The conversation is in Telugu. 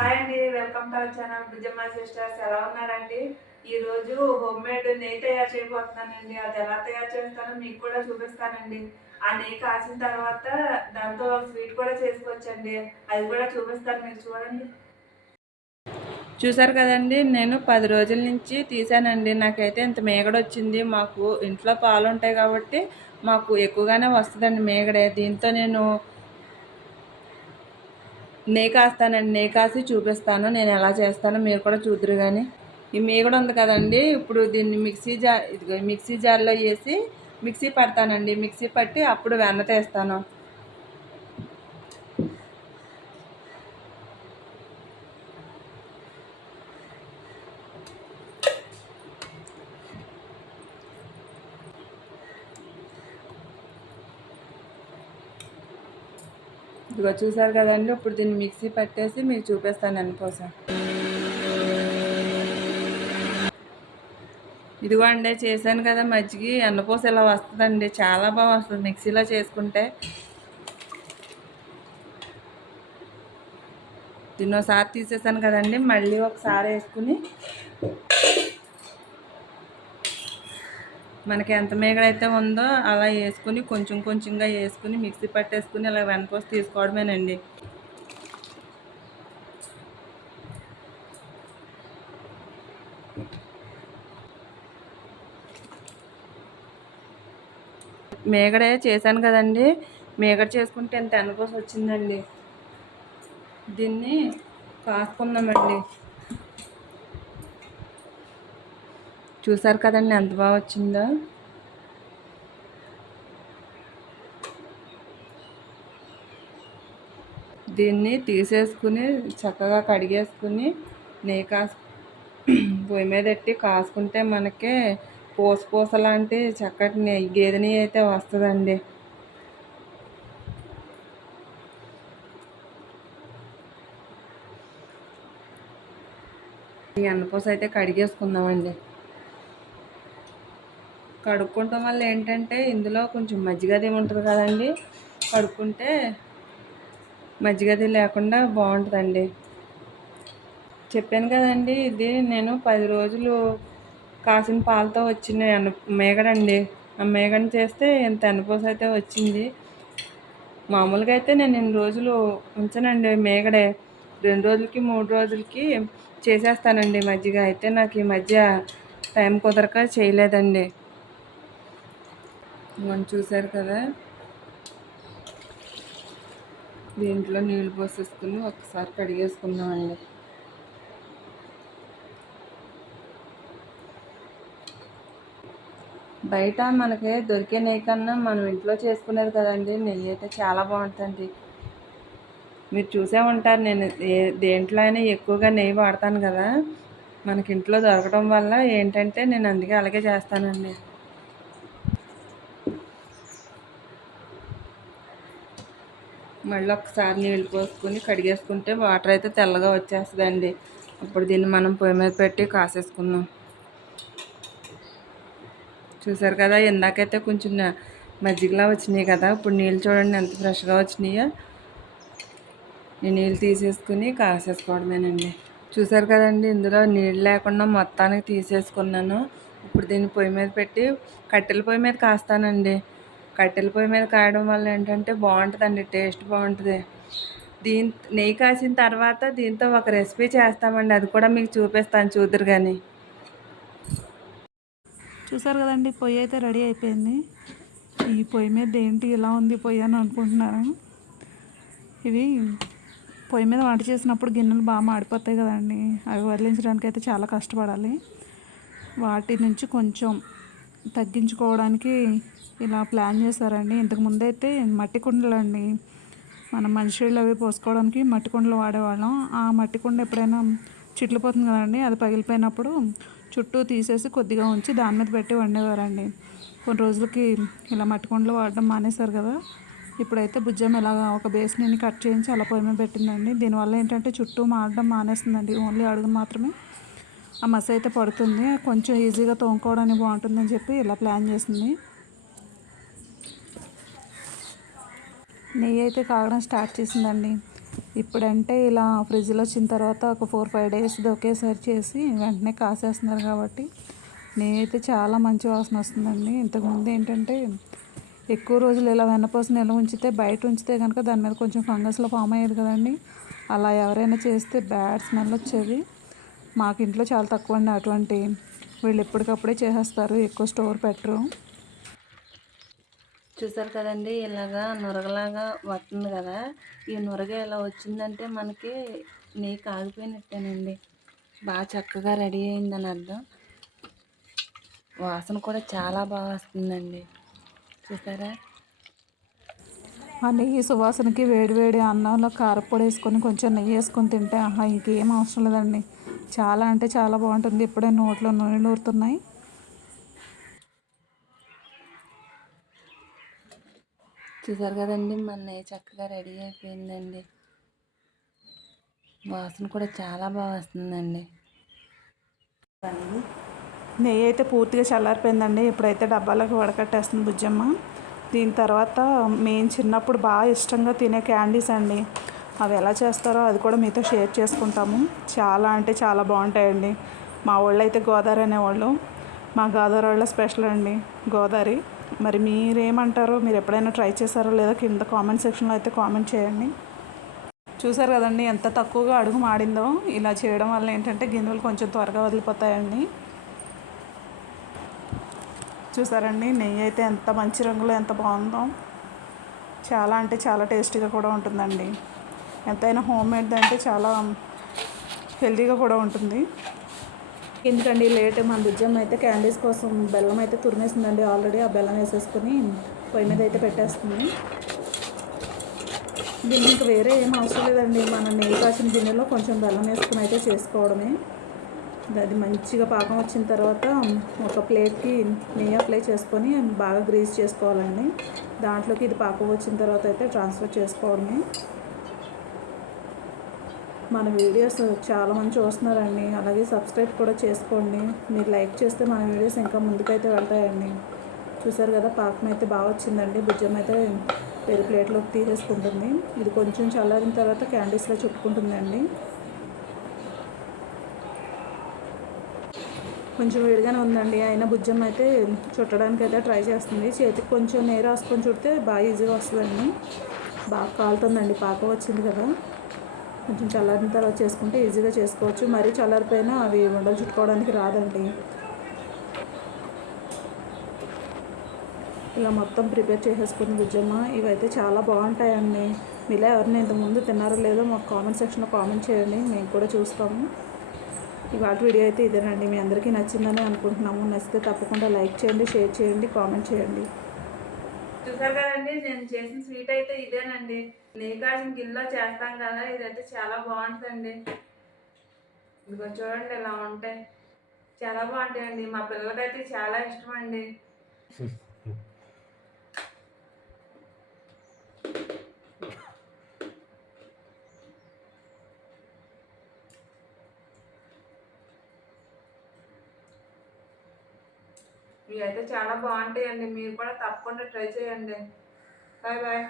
హాయ్ అండి welcome to our channel Bujjamma sisters. ఎలా ఉన్నారండి? ఈ రోజు హోమ్ మేడ్ నెయ్యి తయారు చేయబోతున్నానండి అది ఎలా తయారు చేస్తానో మీకు కూడా చూపిస్తానండి. ఆ నెయ్యి కాసిన తర్వాత దాంతో స్వీట్ కూడా చేసుకోవచ్చండి. అది కూడా చూపిస్తాను మీరు చూడండి. చూసారు కదండి నేను పది రోజుల నుంచి తీసానండి నాకైతే ఇంత మేగడ వచ్చింది. మాకు ఇంట్లో పాలు ఉంటాయి కాబట్టి మాకు ఎక్కువగానే వస్తుందండి మేగడే. దీంతో నేను నే కాస్తానండి నే కాసి చూపిస్తాను నేను ఎలా చేస్తానో మీరు కూడా చూద్దరు కానీ ఈ కూడా ఉంది కదండి ఇప్పుడు దీన్ని మిక్సీ జార్ ఇదిగో మిక్సీ జార్లో వేసి మిక్సీ పడతానండి మిక్సీ పట్టి అప్పుడు వెన్న తీస్తాను. ఇదిగో చూసారు కదండి ఇప్పుడు దీన్ని మిక్సీ పట్టేసి మీకు చూపిస్తాను అందుకోసం ఇదిగో అండి చేశాను కదా మజ్జిగి. అన్నపోస ఇలా వస్తుందండి చాలా బాగా వస్తుంది మిక్సీలో చేసుకుంటే. దీన్ని ఒకసారి తీసేసాను కదండి మళ్ళీ ఒకసారి వేసుకుని మనకి ఎంత మేగడైతే ఉందో అలా వేసుకుని కొంచెం కొంచెంగా వేసుకుని మిక్సీ పట్టేసుకుని ఇలా వెనకోసి తీసుకోవడమేనండి. మేగడే చేశాను కదండి. మేగడ చేసుకుంటే ఎంత వెనకోసి వచ్చిందండి దీన్ని కాసుకుందామండి. చూసారు కదండి ఎంత బాగా వచ్చిందో. దీన్ని తీసేసుకుని చక్కగా కడిగేసుకుని నెయ్యి కాసు పొయ్యి మీద పెట్టి కాసుకుంటే మనకి పూస పూస లాంటి చక్కటి నెయ్యి గేదె నెయ్యి అయితే వస్తుందండి. ఈ అన్నపూస అయితే కడిగేసుకుందామండి. కడుక్కుంటాం వల్ల ఏంటంటే ఇందులో కొంచెం మజ్జిగది ఉంటుంది కదండి? కడుక్కుంటే మజ్జిగది లేకుండా బాగుంటుందండి. చెప్పాను కదండి ఇది నేను పది రోజులు కాసిన పాలతో వచ్చిన ఎన మేగడండి ఆ మేగడ చేస్తే ఇంత ఎనపూస అయితే వచ్చింది. మామూలుగా అయితే నేను ఎన్ని రోజులు ఉంచనండి మేగడే రెండు రోజులకి మూడు రోజులకి చేసేస్తానండి మజ్జిగ. అయితే నాకు ఈ మధ్య టైం కుదరక చేయలేదండి. మనం చూసారు కదా? దీంట్లో నీళ్ళు పోసేసుకుని ఒకసారి కడిగేసుకుందామండి. బయట మనకి దొరికే నెయ్యి కన్నా మనం ఇంట్లో చేసుకునేది కదండి నెయ్యి అయితే చాలా బాగుంటుంది మీరు చూసే ఉంటారు నేను ఏ దేంట్లో అయినా ఎక్కువగా నెయ్యి వాడతాను కదా. మనకి ఇంట్లో దొరకడం వల్ల ఏంటంటే నేను అందుకే అలాగే చేస్తానండి. మళ్ళీ ఒకసారి నీళ్ళు పోసుకుని కడిగేసుకుంటే వాటర్ అయితే తెల్లగా వచ్చేస్తుందండి. అప్పుడు దీన్ని మనం పొయ్యి మీద పెట్టి కాసేసుకుందాం. చూసారు కదా ఇందాకైతే కొంచెం మజ్జిగలా వచ్చినాయి కదా ఇప్పుడు నీళ్ళు చూడండి ఎంత ఫ్రెష్గా వచ్చినాయో. ఈ నీళ్ళు తీసేసుకుని కాసేసుకోవడమేనండి. చూసారు కదండి ఇందులో నీళ్ళు లేకుండా మొత్తానికి తీసేసుకున్నాను. ఇప్పుడు దీన్ని పొయ్యి మీద పెట్టి కట్టెల పొయ్యి మీద కాస్తానండి. కట్టెల పొయ్యి మీద కాయడం వల్ల ఏంటంటే బాగుంటుందండి టేస్ట్ బాగుంటుంది. దీని నెయ్యి కాసిన తర్వాత దీంతో ఒక రెసిపీ చేస్తామండి అది కూడా మీకు చూపిస్తాను చూద్దరు కానీ చూసారు కదండి పొయ్యి అయితే రెడీ అయిపోయింది. ఈ పొయ్యి మీద ఏంటి ఇలా ఉంది పొయ్యి అని అనుకుంటున్నారా? ఇవి పొయ్యి మీద వంట చేసినప్పుడు గిన్నెలు బాగా మాడిపోతాయి కదండి అవి వదిలించడానికి అయితే చాలా కష్టపడాలి. వాటి నుంచి కొంచెం తగ్గించుకోవడానికి ఇలా ప్లాన్ చేశారండి. ఇంతకుముందు అయితే మట్టి కుండలు అండి. మనం మనుషులు అవి పోసుకోవడానికి మట్టి కుండలు వాడేవాళ్ళం. ఆ మట్టి కుండ ఎప్పుడైనా చిట్లిపోతుంది కదండి అది పగిలిపోయినప్పుడు చుట్టూ తీసేసి కొద్దిగా ఉంచి దాని మీద పెట్టి వండేవారండి. కొన్ని రోజులకి ఇలా మట్టి కుండలు వాడడం మానేశారు కదా. ఇప్పుడైతే భుజం ఇలాగా ఒక బేస్ని కట్ చేయించి అలా పొయ్యి మీద పెట్టిందండి. దీనివల్ల ఏంటంటే చుట్టూ మాడడం మానేస్తుందండి. ఓన్లీ అడుగు మాత్రమే. ఆ మస అయితే పడుతుంది. కొంచెం ఈజీగా తోముకోవడానికి బాగుంటుందని చెప్పి ఇలా ప్లాన్ చేసింది. నెయ్యి అయితే కాగడం స్టార్ట్ చేసిందండి. ఇప్పుడంటే ఇలా ఫ్రిడ్జ్లో వచ్చిన తర్వాత ఒక ఫోర్ ఫైవ్ డేస్ ఒకేసారి చేసి వెంటనే కాసేస్తున్నారు కాబట్టి నేనైతే చాలా మంచి వాసన వస్తుందండి. ఇంతకుముందు ఏంటంటే ఎక్కువ రోజులు ఇలా వెన్నపూస నిల్వ ఉంచితే బయట ఉంచితే కనుక దాని మీద కొంచెం ఫంగస్లో ఫామ్ అయ్యేది కదండి. అలా ఎవరైనా చేస్తే బ్యాడ్ స్మెల్ వచ్చేది. మాకు ఇంట్లో చాలా తక్కువ అండి అటువంటి వీళ్ళు ఎప్పటికప్పుడే చేసేస్తారు. ఎక్కువ స్టోర్ పెట్టరు. చూసారు కదండి ఇలాగా నురగలాగా వస్తుంది కదా. ఈ నురగ ఇలా వచ్చిందంటే మనకి నెయ్యి కాగిపోయినట్టేనండి. బాగా చక్కగా రెడీ అయిందని అర్థం. వాసన కూడా చాలా బాగా వస్తుందండి. చూసారా? ఆ నెయ్యి సువాసనకి వేడివేడి అన్నంలో కారపొడి వేసుకొని కొంచెం నెయ్యి వేసుకొని తింటే ఆహా ఇంకేం అవసరం లేదండి. చాలా అంటే చాలా బాగుంటుంది. ఇప్పుడే నోట్లో నూనెలు ఊరుతున్నాయి చూసారు కదండి మన నెయ్యి చక్కగా రెడీ అయిపోయిందండి. వాసన కూడా చాలా బాగా వస్తుందండి. నెయ్యి అయితే పూర్తిగా చల్లారిపోయిందండి. ఇప్పుడైతే డబ్బాలకు వడకట్టేస్తుంది బుజ్జమ్మ. దీని తర్వాత మేము చిన్నప్పుడు బాగా ఇష్టంగా తినే క్యాండీస్ అండి. అవి ఎలా చేస్తారో అది కూడా మీతో షేర్ చేసుకుంటాము. చాలా అంటే చాలా బాగుంటాయండి. మా వాళ్ళు అయితే గోదావరి అనేవాళ్ళు. మా గోదావరి వాళ్ళ స్పెషల్ అండి గోదావరి. మరి మీరేమంటారో మీరు ఎప్పుడైనా ట్రై చేశారో లేదో కింద కామెంట్ సెక్షన్లో అయితే కామెంట్ చేయండి. చూసారు కదండి ఎంత తక్కువగా అడుగు మాడిందో. ఇలా చేయడం వల్ల ఏంటంటే గిన్నెలు కొంచెం త్వరగా వదిలిపోతాయండి. చూసారండి నెయ్యి అయితే ఎంత మంచి రంగులో ఎంత బాగుందో. చాలా అంటే చాలా టేస్టీగా కూడా ఉంటుందండి. ఎంతైనా హోమ్ మేడ్ అంటే చాలా హెల్తీగా కూడా ఉంటుంది. ఎందుకండి లేట్ మన బుజ్జమ్మ అయితే క్యాండీస్ కోసం బెల్లం అయితే తురిమేసిందండి ఆల్రెడీ ఆ బెల్లం వేసేసుకొని పొయ్యి మీద అయితే పెట్టేస్తుంది. దీనికి ఇంకా వేరే ఏం అవసరం లేదండి మన నెయ్యి కాసిన గిన్నెలో కొంచెం బెల్లం వేసుకుని అయితే చేసుకోవడమే. అది మంచిగా పాకం వచ్చిన తర్వాత ఒక ప్లేట్కి నెయ్యి అప్లై చేసుకొని బాగా గ్రీస్ చేసుకోవాలండి. దాంట్లోకి ఇది పాకం వచ్చిన తర్వాత అయితే ట్రాన్స్ఫర్ చేసుకోవడమే. మన వీడియోస్ చాలా మంది చూస్తున్నారండి. అలాగే సబ్స్క్రైబ్ కూడా చేసుకోండి. మీరు లైక్ చేస్తే మన వీడియోస్ ఇంకా ముందుకైతే వెళ్తాయండి. చూసారు కదా పాకం అయితే బాగా వచ్చిందండి. భుజం అయితే వేరే ప్లేట్లోకి తీసేసుకుంటుంది. ఇది కొంచెం చల్లారిన తర్వాత క్యాండీస్లో చుట్టుకుంటుందండి. కొంచెం వేడిగానే ఉందండి. అయినా బుజ్జం అయితే చుట్టడానికి అయితే ట్రై చేస్తుంది. చేతికి కొంచెం నీరు రాసుకొని చుడితే బాగా ఈజీగా వస్తుందండి. బాగా కాలుతుందండి. పాకం వచ్చింది కదా. కొంచెం చల్లారిన తర్వాత చేసుకుంటే ఈజీగా చేసుకోవచ్చు. మరీ చల్లారిపోయినా అవి ఉండలు చుట్టుకోవడానికి రాదండి. ఇలా మొత్తం ప్రిపేర్ చేసేసుకుని గుజ్జమ్మ. ఇవైతే చాలా బాగుంటాయండి. మీలో ఎవరిని ఇంతకుముందు తిన్నారో లేదో మాకు కామెంట్ సెక్షన్లో కామెంట్ చేయండి. మేము కూడా చూస్తాము. ఇవాళ వీడియో అయితే ఇదేనండి. మీ అందరికీ నచ్చిందని అనుకుంటున్నాము. నచ్చితే తప్పకుండా లైక్ చేయండి షేర్ చేయండి కామెంట్ చేయండి. చూసారు కదండి నేను చేసిన స్వీట్ అయితే ఇదేనండి. నేకాజం కాసిన గిన్నెలో చేస్తాం కదా ఇదైతే చాలా బాగుంటుందండి. ఇదిగో చూడండి ఇలా ఉంటాయి. చాలా బాగుంటాయండి. మా పిల్లలకైతే చాలా ఇష్టం అండి ఇవి అయితే చాలా బాగుంటాయండి. మీరు కూడా తప్పకుండా ట్రై చేయండి. Bye bye.